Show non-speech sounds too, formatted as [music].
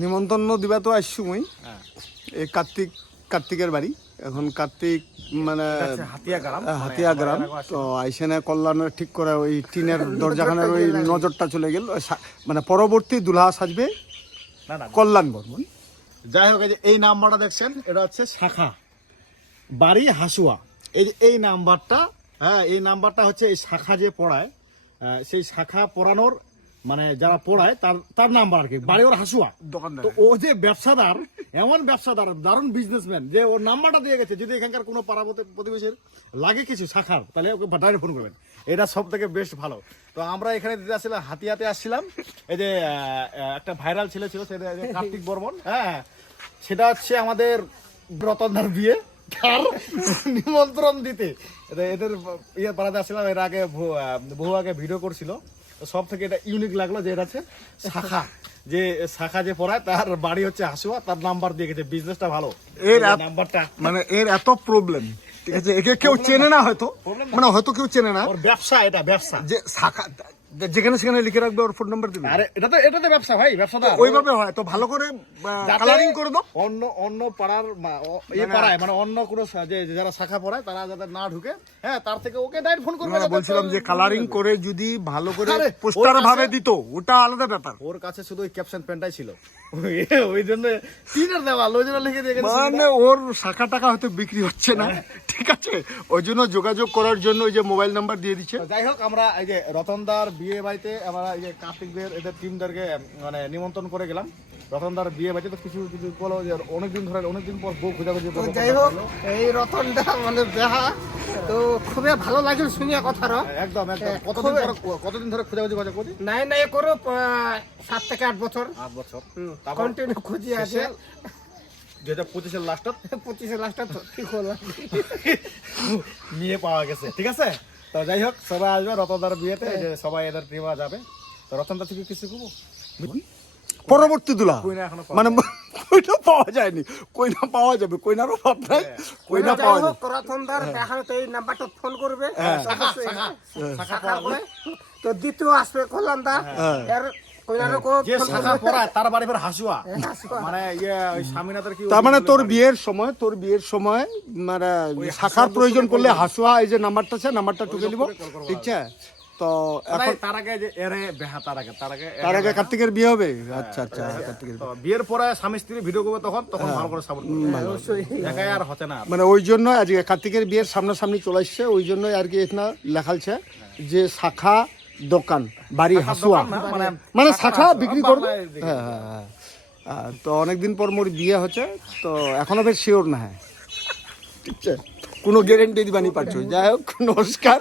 নিমন্ত্রণ দিবা তো আসছি মুই। হ্যাঁ। এই কার্তিক কার্তিকের বাড়ি। এখন কার্তিক মানে হাতিয়া গ্রাম। গ্রাম। তো আইসেনে। কল্যাণের ঠিক করে ওই টিনের [laughs] দরজাখানের ওই নজরটা চলে গেল। মানে পরবর্তী দুলহা সাজবে কল্যাণ বর্মন। যাই হোক এই যে এই নাম্বারটা দেখছেন এটা হচ্ছে শাখা। বাড়ি হাসুয়া। এই যে এই নাম্বারটা হ্যাঁ এই নাম্বারটা হচ্ছে এই শাখা যে পড়ায় সেই শাখা পড়ানোর মানে যারা পড়ায় তার তার নাম্বার আর কি। বাড়ি ওর হাসুয়া। দোকানদার। তো ও যে ব্যবসাদার এমন ব্যবসাদার দারুণ বিজনেসম্যান যে ওর নাম্বারটা দিয়ে গেছে যদি এখানকার কোনো পাড়া প্রতিবেশীর লাগে কিছু শাখার তাহলে ওকে ডাইরেক্ট ফোন করবেন। এটা সব থেকে বেস্ট ভালো। তো আমরা এখানে দিতে আসছিলাম হাতিয়াতে আসছিলাম। এই যে একটা ভাইরাল ছেলে ছিল সেটা কার্তিক বর্মন হ্যাঁ? সেটা হচ্ছে আমাদের রতনদার বিয়ে। তার নিমন্ত্রণ দিতে। এদের ইয়ে পাড়াতে আসছিলাম এর আগে বহু আগে ভিডিও করছিল। সব থেকে এটা ইউনিক লাগল যে এটা হচ্ছে শাখা। যে শাখা যে পড়ায় তার বাড়ি হচ্ছে হাসুয়া তার নাম্বার দিয়ে গেছে। বিজনেসটা ভালো। এর নাম্বারটা মানে এর এত প্রবলেম ঠিক আছে একে কেউ চেনে না। হয়তো। মানে হয়তো কেউ চেনে না। ওর ব্যবসা এটা ব্যবসা। যে শাখা যেখানে সেখানে লিখে রাখবে ওর ফোন নাম্বার দিবে। আরে এটা তো এটা তো ব্যবসা ভাই ব্যবসাটা ওইভাবে হয় তো ভালো করে কালারিং করে দাও। অন্য অন্য পাড়ার মা- ও- ইয়ে পাড়ায় মানে অন্য কোনো যে যারা শাখা পড়ায় তারা যাতে না ঢুকে হ্যাঁ তার থেকে ওকে ডাইরেক্ট ফোন করবে যাতে বলছিলাম যে কালারিং করে যদি ভালো করে পোস্টার ভাবে দিত ওটা আলাদা ব্যাপার। ওর কাছে শুধু ওই ক্যাপশন পেনটাই ছিল। [laughs] ওই- জন্য তিনের দেওয়াল ওই জন্য লিখে দিয়ে মানে ওর শাখা টাকা হয়তো বিক্রি হচ্ছে না ঠিক আছে? ওই জন্য যোগাযোগ করার জন্য ওই যে মোবাইল নাম্বার দিয়ে দিচ্ছে। যাই হোক আমরা এই যে রতনদার বিয়ে বাড়িতে আমরা এই যে কার্তিকদের এদের টিমদেরকে মানে নিমন্ত্রণ করে গেলাম। রতনদার বিয়ে বাড়িতে তো কিছু কিছু বলো যে অনেকদিন ধরে অনেকদিন পর বউ খোঁজাখুঁজি যাই হোক এই রতনটা মানে বেহা তো খুবই ভালো লাগল শুনিয়া কথার একদম একদম। কতদিন ধরে কতদিন ধরে খোঁজাখুঁজি খোঁজা করি নাই নাই করো সাত থেকে আট বছর। আট বছর। কন্টিনিউ খুঁজি আছে দু হাজার পঁচিশের লাস্টত পঁচিশে লাস্টটা ঠিক হলো। [laughs] মেয়ে পাওয়া গেছে ঠিক আছে? তো যাই হোক সবাই আসবে রতনদার বিয়েতে যে সবাই এদের টিমা যাবে। তো রতনদা থেকে কিছু কবো? পরবর্তী দুলা। কইনা এখনও মানে কইনা পাওয়া যায়নি। কইনা পাওয়া যাবে কইনার অভাব নাই। কইনা পাওয়া যাবে। রতনদার দেখালে তো এই নাম্বারটা ফোন করবে। হ্যাঁ। তো দ্বিতীয় আসবে কল্যাণদা। এর তার। মানে ইয়ে ওই তার মানে তোর বিয়ের সময় তোর বিয়ের সময় মানে শাখার প্রয়োজন পড়লে হাসুয়া এই যে নাম্বারটা আছে নাম্বারটা টুকে দিব ঠিক আছে? তো এখন তার আগে যে এরে বেহা তার আগে তার আগে তার আগে কার্তিকের বিয়ে হবে? আচ্ছা আচ্ছা কার্তিকের বিয়ের পরে স্বামী স্ত্রী ভিডিও করবে তখন তখন ভালো করে সাপোর্ট করবে। আর হচ্ছে না মানে ওই জন্য আজকে কার্তিকের বিয়ের সামনাসামনি চলে আসছে ওই জন্য আর কি এখানে লেখালছে যে শাখা দোকান বাড়ি হাসুয়া। মানে মানে শাখা শাখা বিক্রি করবে? হ্যাঁ হ্যাঁ হ্যাঁ। তো অনেকদিন পর মোর বিয়ে হচ্ছে তো এখনও বেশ শিওর না। হ্যাঁ ঠিক আছে কোনো গ্যারেন্টি দিবানি পারছ? যাই হোক নমস্কার।